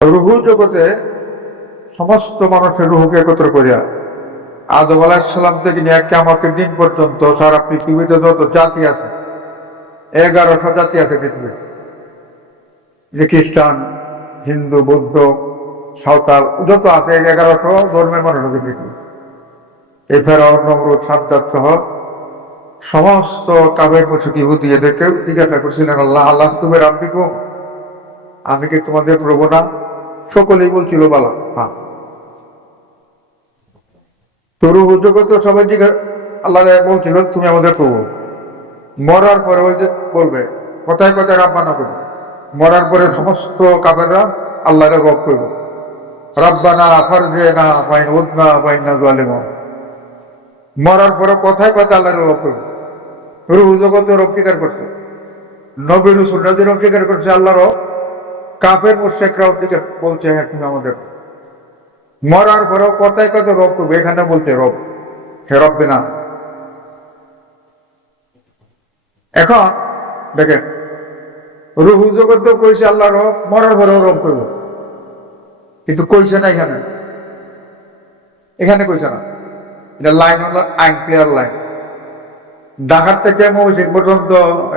রুহু জগতে সমস্ত মানুষের রুহুকে একত্র করিয়া আদম আলাহিসাল্লাম থেকে নিয়ে আমাকে দিন পর্যন্ত সারা পৃথিবীতে যত জাতি আছে, এগারোশো জাতি আছে পৃথিবীতে। যে খ্রিস্টান, হিন্দু, বৌদ্ধ, সাঁওতাল, যত আছে এগারোশো ধর্মের মানুষ আছে পৃথিবী এই ফেরাও নমরুদ সাদ্দাত সহ সমস্ত কাবের মুছুক ইহুদি এদেরকে জিজ্ঞাসা করছিলেন, আল্লাহ আল্লাহ তুমি রাব্বিকু আমি কি তোমাদের প্রভু না? সকলেই বলছিল, বালা হ্যাঁ তরু জগত সবাই জিজ্ঞাসা আল্লাহ বলছিল, তুমি আমাদের প্রভু। মরার পরে ওই যে বলবে, কথায় কথায় রাব্বানা করবে মরার পরে সমস্ত কাবেররা আল্লাহরে রব করবে। রাব্বানা ফারজে না বাইন উদনা বাইন না জালিম মরার পরে কথায় কথায় আল্লাহরে রব করবে। রুহু জগতে রব স্বীকার করছে। নবী রসুল নদীর স্বীকার করছে আল্লাহ রব কাফের মুশেকরা দিকে বলছে হ্যাঁ তুমি আমাদের মরার পরেও কথায় কথায় রব করবে, এখানে বলতে রব, হে রব্বে না এখন দেখেন, রুহু জগৎ তো কইছে, আল্লাহ রব, মরার পরেও রব করব। কিন্তু কইছে না এখানে। এখানে কইছে না। এটা লাইন হলো আইন ক্লিয়ার লাইন। ঢাকার থেকে মৌসিক পর্যন্ত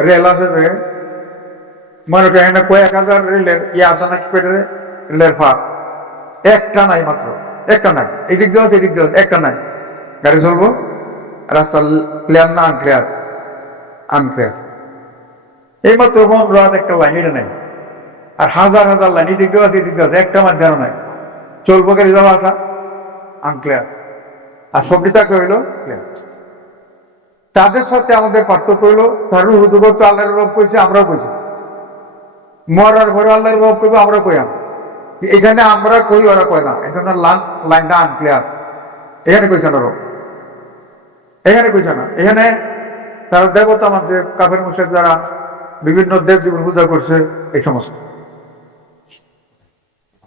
রেল আছে যে মনে করেন এখানে কয়েক হাজার রেলের ইয়ে আছে নাকি পেটে রেলের ফাঁক। একটা নাই মাত্র, একটা নাই। এদিক দিয়ে আছে, এদিক দিয়ে একটা নাই। গাড়ি চলবো? রাস্তা ক্লিয়ার না আনক্লিয়ার আনক্লিয়ার এই মাত্র রাত একটা লাইন এটা নাই। আর হাজার হাজার লাইন এদিক দিয়ে আছে, এদিক দিয়ে একটা মাধ্যমে নাই। চলবো গাড়ি যাওয়া আসা? আনক্লিয়ার আর সবটি চাকরি হইল? ক্লিয়ার তাদের সাথে আমাদের পার্থক্য হইল, তার রুহুদুবর তো আল্লাহর রব কইছে, আমরাও কইছি। মরার ঘরে আল্লাহর রব কইবো, আমরা কইয়াম এখানে আমরা কই, ওরা কয় না। এখানে লাইনটা আনক্লিয়ার এখানে কইছে না রব। এখানে কইছে না। এখানে তারা দেবতা আমাদের কাফের মুশেক যারা, বিভিন্ন দেব জীবন পূজা করছে, এই সমস্ত।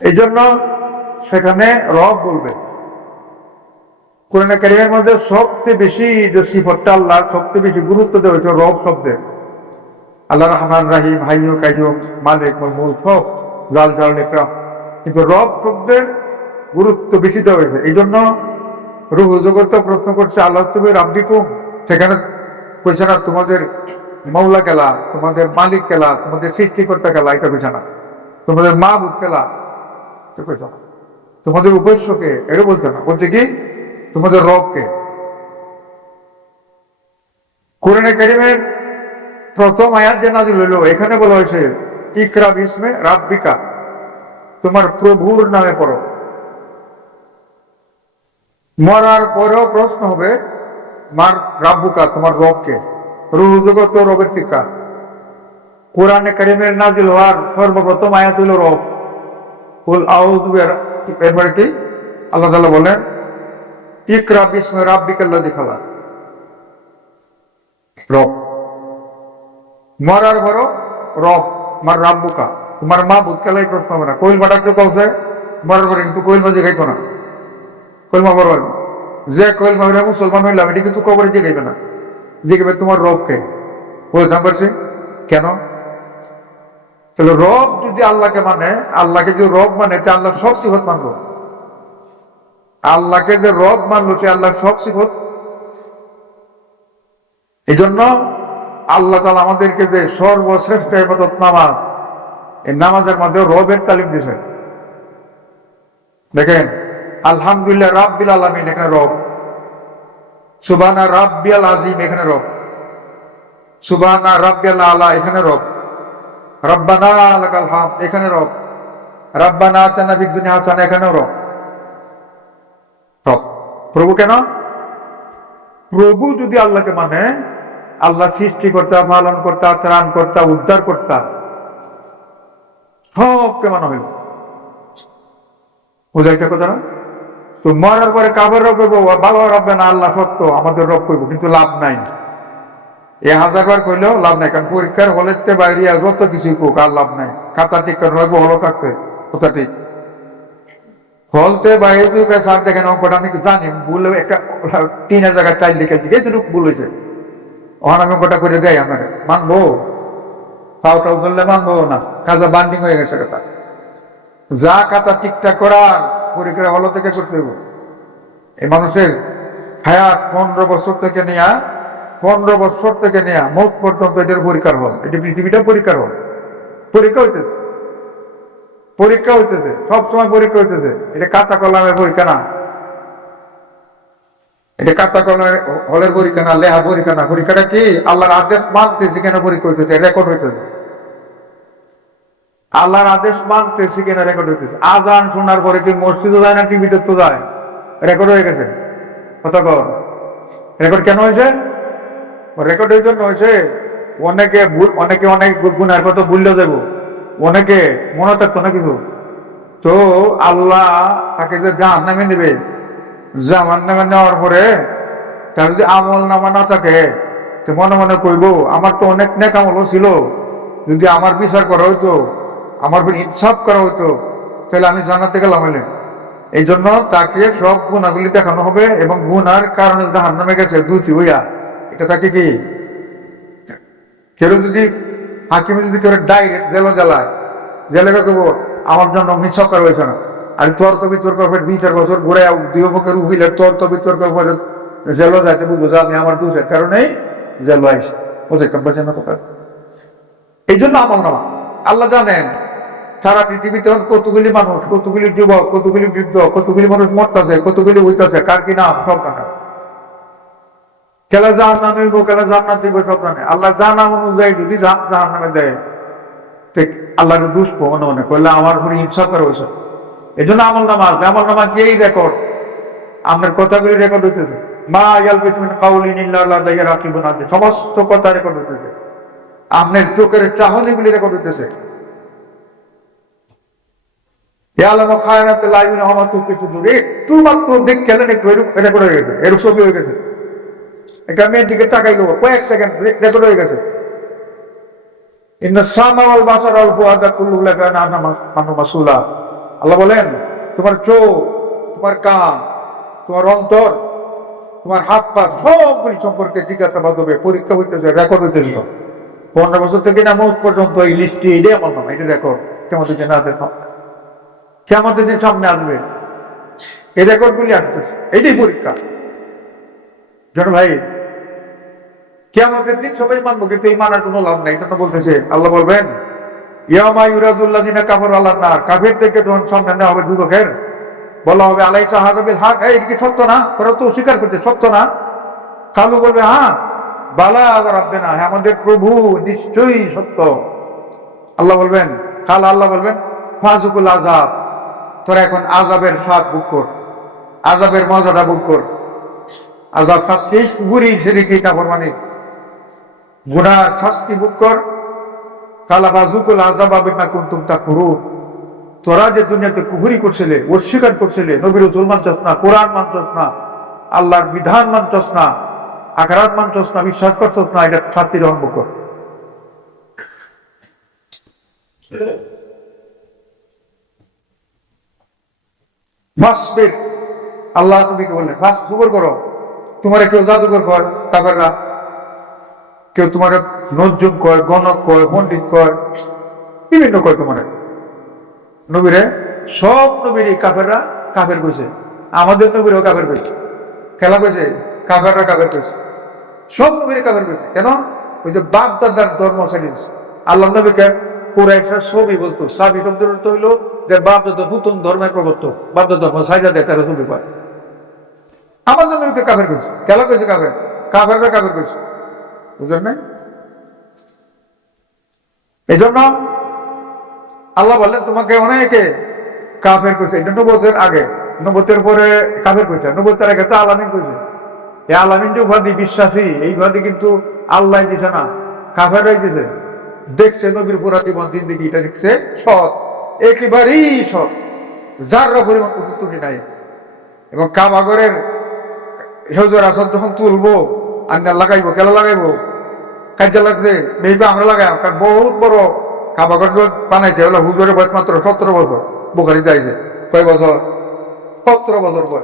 এই জন্য সেখানে রব বলবে। কোরআনে কারিমের মধ্যে সবচেয়ে বেশি যে সিফতটা আল্লাহ সবচেয়ে বেশি গুরুত্ব দেওয়া হয়েছে রব শব্দে। আল্লাহ রহমান রাহিম হাইয়ু কাইয়ুম মালিক মূল সব জাল নিকরাম কিন্তু রব শব্দে গুরুত্ব বেশি দেওয়া হয়েছে। এই জন্য রুহু জগৎ প্রশ্ন করছে, আল্লাহ তুমি রাব্বিকুম সেখানে কইছে না, তোমাদের মৌলা খেলা তোমাদের মালিক খেলা তোমাদের সৃষ্টিকর্তা খেলা এটা কইছে না। তোমাদের মা বুধ এটা কইছে না। তোমাদের এটা বলছে না। বলছে কি? তোমাদের রবকে। কোরআনে কারিমের প্রথম আয়াত যে নাজিল হইল, এখানে বলা হয়েছে, ইকরা বিস্মে রাব্বিকা তোমার প্রভুর নামে পড়ো। মরার পরেও প্রশ্ন হবে, মার রাব্বুকা, তোমার রবকে? রুজগত রবের টিকা কোরআনে কারিমের নাজিল হওয়ার সর্বপ্রথম আয়াত হইল রব। কুল আউযু এরপরে কি? আল্লাহ তাআলা বলেন, ইকরা বিস্মে রাব্বিকাল্লাযী খালাক। রব। মরার বড় রব মার রাব্বুকা। তোমার মা ভূতকালাই প্রশ্ন হবে না। কোইল মাটার তো কৌছে মরার পরে কিন্তু কোইল মাঝে খাইতো না। কোইল মা বড়। যে কোইল মা মুসলমান হইলাম, এটি কিন্তু কবরে যে খাইবে না। জিজ্ঞেবে তোমার রবকে। বলতাম পারছি? কেন? তাহলে রব যদি আল্লাহকে মানে আল্লাহকে যদি রব মানে তা আল্লাহ সব সিফত মানবো। আল্লাহকে যে রব মানলো সে আল্লাহ সব সিফত। এই জন্য আল্লাহ তালা আমাদেরকে যে সর্বশ্রেষ্ঠ এবাদত নামাজ এই নামাজের মধ্যে রবের তালিম দিয়েছেন দেখেন, আলহামদুলিল্লাহ রাব্বিল আলমিন এখানে রব। সুবানা রাব্বিয়াল আজিম এখানে রব। সুবানা রাব্বিয়াল আলা এখানে রব। রব্বানা লাকাল হাম এখানে রব। রাব্বানা আতানা ফিদ দুনিয়া হাসানা এখানেও রব। রব। প্রভু কেন? প্রভু যদি আল্লাহকে মানে আল্লাহ সৃষ্টি করতা, পালন করতা, ত্রাণ করতা, উদ্ধার করতা। সবকে মানা হইল বুঝাইতে কথা না তো মরার পরে কাবার রব করব বাবা রববে না আল্লাহ সত্য, আমাদের রব করব কিন্তু লাভ নাই। এ হাজার বার কইলেও লাভ নাই, কারণ পরীক্ষার হলেতে বাইরে যত কিছু কোক আর লাভ নাই। খাতা ঠিক করে রাখব হলো থাকতে কথা ঠিক। হলতে বাইরে দুই কাছে সার দেখেন অঙ্কটা আমি জানি, ভুল একটা তিন হাজার টাকা টাইল লিখে দিকে ভুল হয়েছে আমি অঙ্কটা করে দেয় আমার। মানবো? তাও টাও করলে মানবো না। কাজা বান্ডিং হয়ে গেছে কথা যা কাতা ঠিকঠাক করার পরীক্ষা হলো থেকে করতে হবে। এই মানুষের হায়াত পনেরো বছর থেকে নেয়া, পনেরো বছর থেকে নেয়া মুখ পর্যন্ত এটার পরীক্ষার হল। এটা পৃথিবীটা পরীক্ষার হল। পরীক্ষা হইতেছে। পরীক্ষা হইতেছে। সবসময় পরীক্ষা হইতেছে। এটা কাতা কলামের পরীক্ষা না। এটা কাতা কলামের হলের পরীক্ষা না লেহা পরীক্ষা না। পরীক্ষাটা কি? আল্লাহর আদেশ মানতেছে কেন পরীক্ষা হইতেছে রেকর্ড হইতেছে। আল্লাহর আদেশ মানতেছে কেন রেকর্ড হইতেছে। আজান শোনার পরে কি মসজিদও যায় না, টিভিতে তো যায়? রেকর্ড হয়ে গেছে। কথা কর রেকর্ড কেন হয়েছে? রেকর্ড এই জন্য হয়েছে, অনেকে অনেকে অনেক গুণার কথা ভুললে দেব অনেকে মনে থাকতো না কিছু। তো আল্লাহ তাকে যে জাহান নামে নেবে জাহান নামে নেওয়ার পরে তার যদি আমল নামা না থাকে, তো মনে মনে কইব, আমার তো অনেক নেক আমলও ছিল। যদি আমার বিচার করা হইতো, আমার ইনসাফ করা হইতো, তাহলে আমি জানাতে গেলাম এই জন্য তাকে সব গুণাগুলি দেখানো হবে এবং গুনার কারণে জাহান নামে গেছে দোষী হইয়া। এটা তাকে কি? কেউ যদি, হাকিমে যদি কেউ ডাইরেক্ট জেলে জ্বালায়, জেলে কেব আমার জন্য মিথ্যা করা হয়েছে না। আর তর্ক বিতর্ক দুই, চার বছর ঘুরে দুই পক্ষের উকিলের তর্ক বিতর্ক জেলে যাইতে বুঝব যে আমি আমার দোষের কারণেই জেল আইসি। ওদের কাম্পাসে না কথা এই জন্য আমার নামা, আল্লাহ জানেন, সারা পৃথিবীতে কতগুলি মানুষ, কতগুলি যুবক, কতগুলি বৃদ্ধ, কতগুলি মানুষ মরতেছে, কতগুলি হইতেছে, কার কি নাম? সব জানা। খেলা যার নামে হইব খেলা যার নাম দিব সব জানে। আল্লাহ যা নাম অনুযায়ী যদি যার নামে দেয় তো আল্লাহর দুষ্প মনে মনে করলে আমার উপরে হিংসা করে ওইসব এই জন্য আমল নামা আসবে আমল নামা দিয়েই রেকর্ড আপনার কথাগুলি রেকর্ড হইতেছে। মা দাইয়া সমস্ত কথা রেকর্ড হইতেছে। আপনার চোখের চাহনিগুলি রেকর্ড হইতেছে। তো কিছু মাত্র দেখ রেকর্ড হয়ে গেছে। হয়ে গেছে। দেবো কয়েক সেকেন্ড রেকর্ড হয়ে গেছে। বাসার আল্লাহ বলেন, তোমার চোখ, তোমার কান, তোমার অন্তর, তোমার হাত পা সবগুলি সম্পর্কে জিজ্ঞাসাবাদ হবে পরীক্ষা হইতেছে রেকর্ড হইতেছিল পনেরো বছর থেকে না মৌত পর্যন্ত এই লিস্টটি এটাই আমার নাম, এটা রেকর্ড কেমন দিন আসবে কেমন দিন সামনে আসবে, এই রেকর্ডগুলি আসতেছে, এটাই পরীক্ষা। জন ভাই কেমতের দিন সবাই মানবো, কিন্তু এই মানার কোনো লাভ নাই, এটা তো বলতেছে, আল্লাহ বলবেন ইয়ামা হবে হবে সত্য না? তো স্বীকার করছে, সত্য না? কালু বলবে হ্যাঁ বালা না হ্যাঁ আমাদের প্রভু, নিশ্চয়ই সত্য। আল্লাহ বলবেন, কাল আল্লাহ বলবেন ফাজুকুল আজাব তোরা এখন আজাবের স্বাদ বুক কর আজাবের মজাটা বুক কর। আজাব শাস্তি গুড়ি সেদিকে কাপড় মানে গুনার শাস্তি বুক কর কালা বাজুকুল আজাব না কুন্তুম তা করুন তোরা যে দুনিয়াতে কুহুরি করছিলে, অস্বীকার করছিলে মানছস না, কোরআন মানছস না, আল্লাহর বিধান মানছস না মানছস না, বিশ্বাস করছস না, এটা শাস্তি গ্রহণ কর। মাসবির, আল্লাহ নবীকে বললেন ফার্স্ট সুবর করো। তোমার কেউ জাদুকর কয় কাফেররা কেউ তোমার নজুম কয়, গণক কয়, পণ্ডিত কয়, বিভিন্ন কয় তোমার নবীরে, সব নবীর কাফেররা কাফের কইছে। আমাদের নবীরও কাফের কইছে। খেলা কইছে, কাফেররা কাফের কইছে। সব নবীর কাফের কইছে। কেন? ওই যে বাপ দাদার ধর্ম দিছে আল্লাহ নবীকে কোরআশা সবই বলতো। সাবি শব্দের অর্থ হইল যে বাপ দাদা নতুন ধর্মের প্রবর্তক। বাপ ধর্ম সাইজা দেয়, তারা আমাদের নবীকে কাফের কইছে। খেলা কইছে কাফের। কাফেররা কাফের কইছে। বুঝলেন এই জন্য আল্লাহ বললেন, তোমাকে অনেকে কাফের কইছে এটা নবতের আগে। নবতের পরে কাফের কইছে নবতের আগে তো আলামিন কইছে এই আলামিন যে উপাধি বিশ্বাসী। এই উপাধি কিন্তু আল্লাহ দিছে না কাফের দিছে। দেখছে নবীর পুরা জীবন, জিন্দিগি, এটা দেখছে সৎ। একেবারেই সৎ। যার পরিমাণ কোনো নাই। এবং কাবাগরের আসন যখন তুলবো আন্না লাগাইবো, কেলা লাগাইবো? কাজে লাগছে? মেয়েটা আমরা লাগাই কারণ বহুত বড় কাবাগর বানাইছে ওগুলো হুজুরের বয়স মাত্র সতেরো বছর, বোখারি যাইছে, কয় বছর? সতেরো বছর পর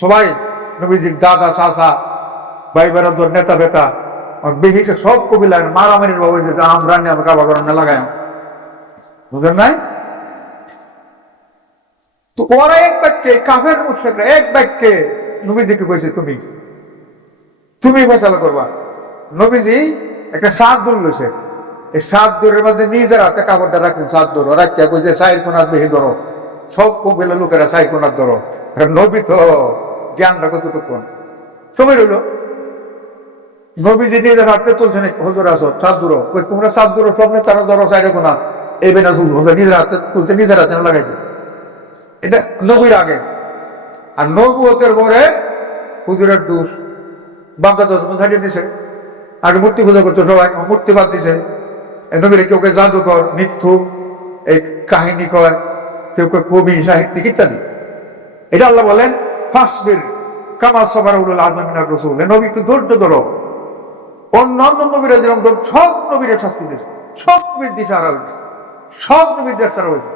সবাই নবীজির দাদা চাষা ভাই বেড়াদর নেতা বেতা বেশি সব কবিলার মারামারির বাবু যে আমরা নিয়ে কাবাগর না বুঝলেন নাই? তো ওরা এক কাফের মুশ্রিকরা এক বাক্যে নবীজিকে কইছে, তুমি তুমি ফেসালা করবা। নবীজি একটা সাত দূর লইছে। এই সাত দূরের মধ্যে নিজের হাতে কাপড়টা রাখছেন সাত দূর। রাখিয়া কইছে সাইড কোনার বেশি ধরো সব কবিলা লোকেরা সাইড কোনার ধরো নবী তো জ্ঞানটা কতটুকু সবাই রইল। নবীজি নিজের হাতে তুলছেন, হজুর আসো সাত দূর। তোমরা সাত দূর সব তারা ধরো সাইডে কোনা এই বেনা তুলছে নিজের হাতে তুলতে নিজের হাতে লাগাইছে। এটা নবীর আগে। আর নবুয়তের পরে হুজুরের দোষ। বাগদা দোষ ছাড়িয়ে দিছে। আগে মূর্তি পূজা করতো সবাই মূর্তি বাদ দিছে। নবীরে কেউ কে জাদুকর মিথ্যু এই কাহিনী কয়, কেউ কে কবি, সাহিত্যিক ইত্যাদি। এটা আল্লাহ বলেন, ফাসবির কামা সবার আজমিনার রসুল। নবী একটু ধৈর্য ধরো। অন্যান্য নবীরা যেরকম ধর, সব নবীরা শাস্তি দিয়েছে। সব নবীর দিশে হারা হয়েছে। সব নবীর দেশ ছাড়া হয়েছে।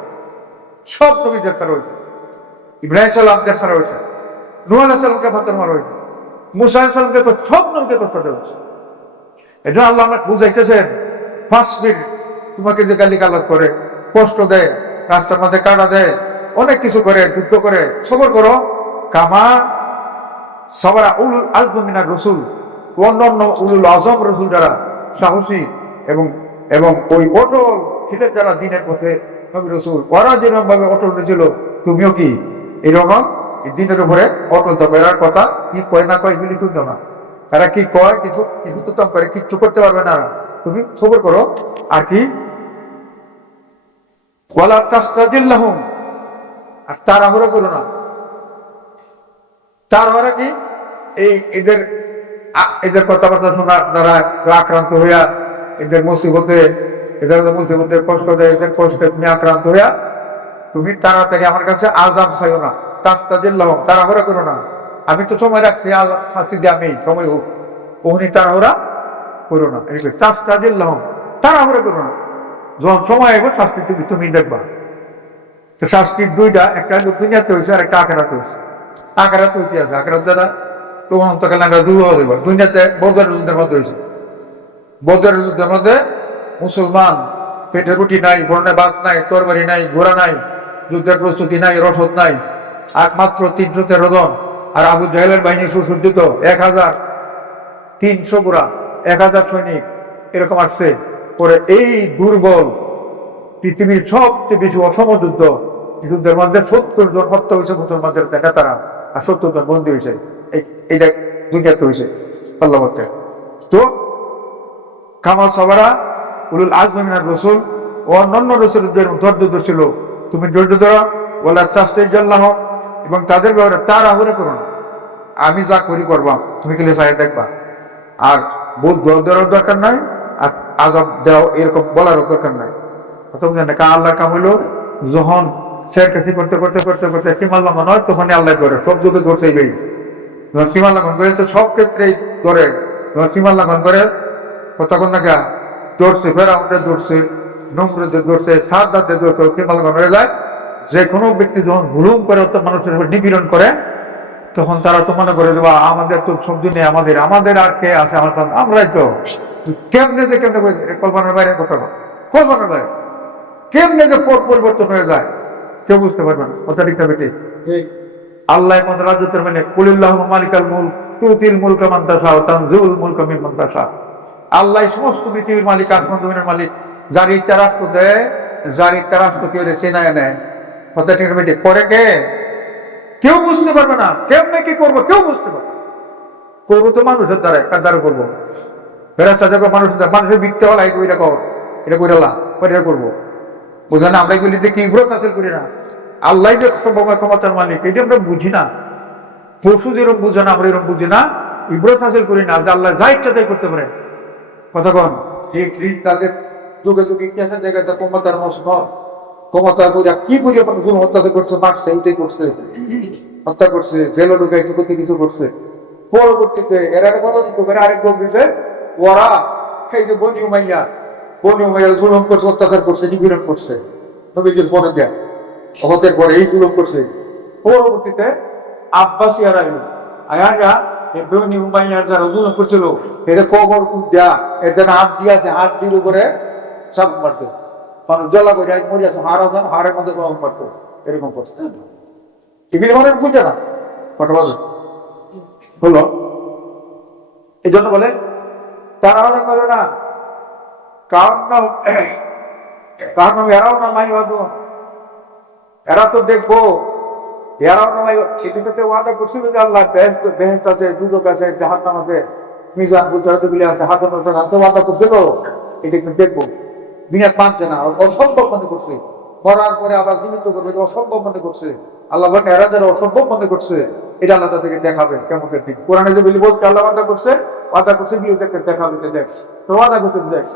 সব নবীর দেশ ছাড়া হয়েছে। ইব্রাহিম সাল্লাম দেশ ছাড়া হয়েছে। নুহ আলাহ সাল্লামকে ফাতর মারা হয়েছে। মুসা আলাহ সব নবীকে কষ্ট দেওয়া এটা আল্লাহ আমাকে বুঝাইতেছেন ফাসবির তোমাকে যে গালি গালাজ করে, কষ্ট দেয়, রাস্তার মধ্যে কাটা দেয়, অনেক কিছু করে, যুদ্ধ করে, সবর করো। কামা সবার উলুল আজমিনার রসুল, অন্যান্য উলুল আজম রসুল যারা সাহসী এবং এবং ওই অটল ছিলেন যারা দিনের পথে নবী রসুল, ওরা যেরকম ভাবে অটল ছিল, তুমিও কি এরকম এই দিনের উপরে অটল থাকো এরার কথা, কি কয় না কয় এগুলি শুনতো না। এরা কি কয়, কিছু কিছু তো করে, কিচ্ছু করতে পারবে না। তুমি সবর করো। আর কি? ওয়ালা তাস্তাদিল্লাহুম। আর করো না। তাড়াহুড়া কি? এই এদের এদের কথাবার্তা শোনার দ্বারা আক্রান্ত হইয়া এদের মুসিবতে এদের মুসিবতে কষ্ট দেয়, এদের কষ্টে তুমি আক্রান্ত হইয়া, তুমি তাড়াতাড়ি আমার কাছে আজাব চাইও না। তাস্তাদিল্লাহুম তাড়াহুড়া করো না। আমি তো সময় রাখছি শাস্তি দিয়ে আমি সময় হোক। ওহনি তাড়াহুড়া করো না। তাস্তাদিল্লাহুম তাড়াহুড়া করো না। যখন সময় আসবে শাস্তি তুমি তুমি দেখবা। তো শাস্তির দুইটা, একটা দুনিয়াতে হয়েছে আর একটা আখেরাতে হয়েছে আখেরাতে হইতে আছে। আখেরাত দ্বারা তোমার অন্তকালে আমরা দূর হয়ে যাব দুনিয়াতে বৌদ্ধের যুদ্ধের মধ্যে হয়েছে বৌদ্ধের যুদ্ধের মধ্যে মুসলমান পেটে রুটি নাই বর্ণে বাদ নাই, তরবারি নাই, ঘোড়া নাই, যুদ্ধের প্রস্তুতি নাই, রসদ নাই। আর মাত্র তিনশো তেরো জন আর আবু জাহেলের বাহিনী সুসজ্জিত এক হাজার তিনশো গোড়া, এক হাজার সৈনিক এরকম আসছে। পরে এই দুর্বল পৃথিবীর সবচেয়ে বেশি অসম যুদ্ধ, যুদ্ধের মধ্যে সত্তর জন হত্যা হয়েছে, মুসলমানদের নেতারা আর সত্তর জন বন্দী হয়েছে। এই- এইটা দুনিয়াতে হয়েছে, আল্লাহ তো কামাল সবারা, উলুল আজমিনার রসুল ও অন্যান্য রসুল ধৈর্য ধর ছিল। তুমি ধৈর্য ধরো বলে চাস্তের জন্য এবং তাদের ব্যাপারে তার আহরে করো না। আমি যা করি করবাম তুমি খেলে সাহেব দেখবা। আর বোধ দেওয়ার দরকার নাই, আর আজব দেওয়া এরকম বলারও দরকার নাই। প্রথম জানে কা আল্লাহ কাম হইল, যখন শের কাছে করতে করতে করতে করতে সীমাল লঙ্ঘন হয়, তখনই আল্লাহ ধরে সব যুগে ধরছে এই যখন সীমাল লঙ্ঘন করে, তো সব ক্ষেত্রেই ধরে। যখন সীমাল লঙ্ঘন করে তখন গা ধরছে ফেরাউন্ডে ধরছে নমরুদে ধরছে সাদাতে ধরছে সীমাল লঙ্ঘন হয়ে যায়। যে কোনো ব্যক্তি যখন ভুলুম করে তো মানুষের উপর নিপীড়ন করে তখন তারা তো মনে করে যে, বা আমাদের তো সবজি নেই আমাদের আমাদের আর কে আছে? আমার আমরাই তো কেমনে যে কেমনে কল্পনার বাইরে কথা কল্পনার বাইরে। কেমনে যে পর পরিবর্তন হয়ে যায় কেউ বুঝতে পারবে না। কথা ঠিক না বেটি আল্লাহ মত রাজ্যতের মানে কুলিল্লাহ মালিকাল মুল তুতিল মুলকা মান্তাসা তানজুল মুলকা মিন মান্তাসা আল্লাহ সমস্ত পৃথিবীর মালিক আসমান জমিনের মালিক যার ইচ্ছা রাষ্ট্র দেয় যার ইচ্ছা রাষ্ট্র কেউ রে সেনায় নেয়। করে কে? কেউ বুঝতে পারবে না। কেমনে কি করব, কেউ বুঝতে পারবে করব তো মানুষের দ্বারা কার দ্বারা করব? ফেরাস্তা যাব মানুষের দ্বারা মানুষের মিথ্যে বলা এটা কর, এটা করে এটা করব। বুঝলেন না আমরা এগুলি দেখি ইব্রত হাসিল করি না। আল্লাহ যে সর্বময় ক্ষমতার মালিক, এটা আমরা বুঝি না। পশু যেরকম বুঝে না, আমরা এরকম বুঝি না। ইব্রত হাসিল করি না, যে আল্লাহ যা ইচ্ছা তাই করতে পারে। কথা কন। তাদের যুগে যুগে ইতিহাসের জায়গায় তার ক্ষমতার মস্ত ক্ষমতা বুঝা কি বুঝে জুল অত্যাচার করছে মারছে এটাই করছে হত্যা করছে জেলে ঢুকাই কিছু কিছু করছে। পরবর্তীতে এরা পরাজিত করে, আরেক লোক দিছে, ওরা এই যে বনি উমাইয়া বনি উমাইয়া জুলুম করছে, অত্যাচার করছে, নিপীড়ন করছে। নবীজির পরে দেয় হতের পরে এই জুলুম করছে। পরবর্তীতে আব্বাসিয়ারা এলো আয়ারা বনি উমাইয়ার যারা জুলুম করছিল, এদের কবর দেয়া, এদের হাত দিয়েছে হাত দিয়ে উপরে সাপ মারছে হারের মধ্যে মারতো এরকম করছে। বুঝে না। বলে হলো এই জন্য বলে না। কারণ কারণ এরাও না মাই ভাবো এরা তো দেখব। এরাও না মাই সাথে ওয়াদা করছিল যে আল্লাহ বেহেস্ত বেহেস্ত আছে, দুদক আছে, জাহান্নাম আছে, মিজান বুঝারতগুলি আছে আছে ওয়াদা এটা দেখব। বিনাক মানছে না অসম্ভব মনে করছে। মরার পরে আবার জীবিত করবে অসম্ভব মনে করছে। আল্লাহ বলেন অসম্ভব মনে করছে। এটা আল্লাহ তাদেরকে দেখাবে কেমন ঠিক। কোরআনে যে বলি, বলছে, আল্লাহ ওয়াদা করছে ওয়াদা করছে বিয়ে দেখতে দেখাবে যে দেখ। তো করছে দেখ।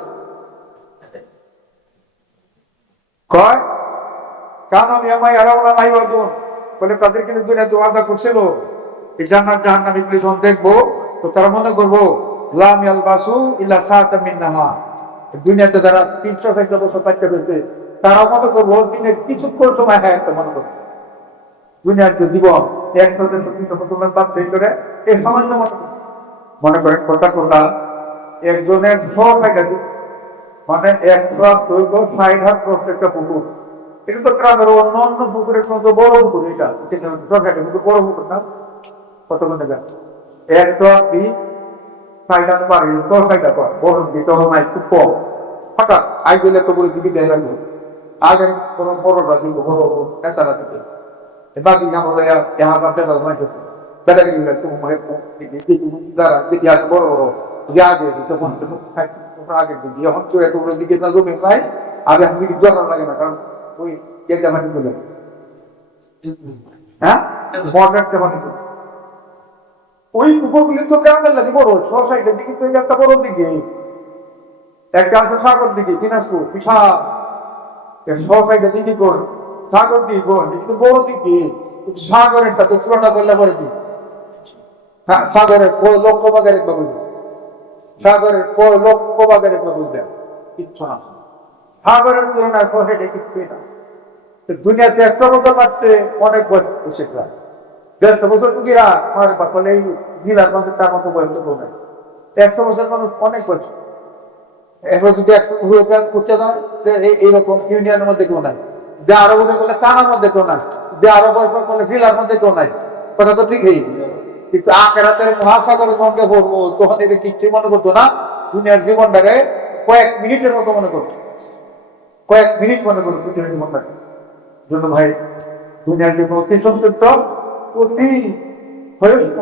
কয়? কান আমি নাই বলে, তাদের কিন্তু দুনিয়াতে ওয়াদা করছিল। এই জান্নাত, জাহান্নাম দেখব, তো তারা মনে করব লাম ইয়ালবাসু ইল্লা সাআতাম মিন নাহার। দুনিয়াতে যারা তিনশো ষাট বছর থাকতে পেরেছে তারা মনে করব দিনের কিছুক্ষণ সময় হ্যাঁ একটা মনে করব। দুনিয়ার যে জীবন একশো দেড়শো তিনশো বছর তার সেই করে এই সামান্য মনে। মনে করেন কথা কথা একজনের ছ টাকা মানে এক লাখ দৈর্ঘ্য ষাট হাত প্রশ্ন একটা পুকুর। এটা তো গ্রামের অন্য অন্য পুকুরের মতো বড় পুকুর, এটা বড় পুকুর না? কত মনে এক লাখ ফায়দা পারে তোর ফায়দা কর ওর ভিতর নাই একটু ফল হঠাৎ আই গেলে তো বলে দিবি, দেয় লাগবে আগে কোনো বড় রাজি বড় নেতা রাজিকে বাকি না বলে যাহা বা ফেদার মাইতেছে দাদা গেলে তো মানে যারা দেখি আজ বড় বড়, যা যে তখন আগে দিবি। এখন তো এত বড় দিকে না জমে পাই আগে আমি জ্বর লাগে না, কারণ ওই যে জামাটি বলে হ্যাঁ? বর্ডার জামাটি ওই উপগুলি তো গ্রামের লাগে বড়? সোসাইটির দিকে তো একটা বড় দিকে। একটা আছে সাগর দিকে দিনাজপুর পিঠা সোসাইটির দিকে কোন? সাগর দিকে কোন? কিন্তু বড় দিকে। সাগরের সাথে তুলনা করলে পরে কি হ্যাঁ, সাগরের লক্ষ বাগের বুঝবে সাগরের লক্ষ বুঝবে কিচ্ছু না। সাগরের তুলনায় সোসাইটি কিছুই না। দুনিয়াতে একশো বছর বাড়ছে অনেক প্রায় দেড়শো বছর এই জেলার তার মতো বয়স তো একশো বছর মানুষ অনেক বয়স। এখন যদি হয়ে করতে এইরকম ইউনিয়নের মধ্যে কেউ নাই। যে আরও বলে বলে টানার মধ্যে কেউ নাই। যে আরও বয়স জেলার মধ্যে কেউ নাই। কথা তো ঠিকই। কিন্তু আখেরাতের মহাসাগরের সঙ্গে পড়ব তখন এটা কিচ্ছু মনে করতো না। দুনিয়ার জীবনটাকে কয়েক মিনিটের মতো মনে করতো। কয়েক মিনিট মনে করতো দুনিয়ার জীবনটাকে। জন্য ভাই, দুনিয়ার জীবন অতি সংক্ষিপ্ত অতি ভয়স্ক